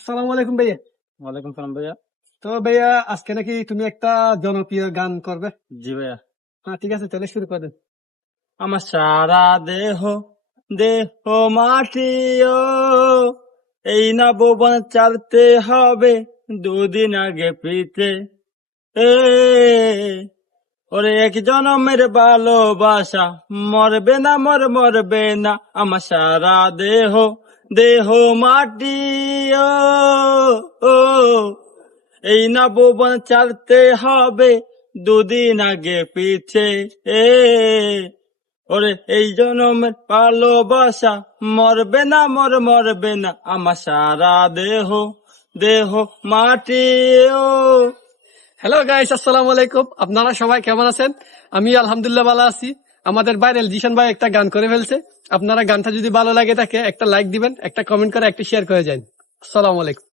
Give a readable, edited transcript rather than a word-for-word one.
আসসালামু আলাইকুম ভাইয়া। ওয়ালাইকুম সালাম ভাইয়া। তো ভাইয়া আজকে নাকি তুমি একটা জনপ্রিয় গান করবে? জি ভাইয়া। হ্যাঁ ঠিক আছে, তাহলে শুরু করে দেন। আমার সারা দেহ দেহ মাটি ও, এই না ভুবন চালতে হবে দুদিন আগে পিতে এ, ওরে এক জনমের ভালোবাসা মরবে না মরবে না। আমার সারা দেহ দেহ মাটি ও, ও, এই না ভুবন চালতে হবে দুদিন আগে পিছে এ, ওরে এই জনমের ভালোবাসা মরবে না মরবে না। আমার সারা দেহ দেহ মাটি ও। হ্যালো গাইস, আসসালামু আলাইকুম। আপনারা সবাই কেমন আছেন? আমি আলহামদুলিল্লাহ ভালো আছি। আমাদের ভাইরাল জিশান ভাই একটা গান করে ফেলছে। আপনারা গানটা যদি ভালো লাগে থাকে একটা লাইক দিবেন, একটা কমেন্ট করে, একটা শেয়ার করে যান। আসসালামু আলাইকুম।